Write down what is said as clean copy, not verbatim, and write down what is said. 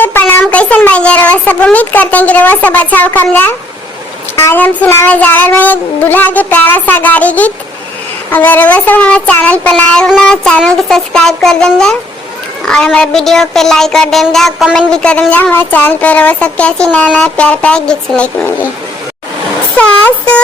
नमस्ते प्रणाम, कैसन भाई रउआ सब। उम्मीद करते हैं कि रउआ सब अच्छा होखम जा। आज हम सुनावे जा रहे हैं एक दूल्हा के प्यारा सा गाड़ी गीत। अगर रउआ सब हमारे चैनल पर नए हो ना, चैनल को सब्सक्राइब कर दें जा और हमारे वीडियो पे लाइक कर दें जा, कमेंट भी कर दें जा। हमारे चैनल पर रउआ सब कैसी नया नया प्यार प्यार गीत सुनने को मिली। सासू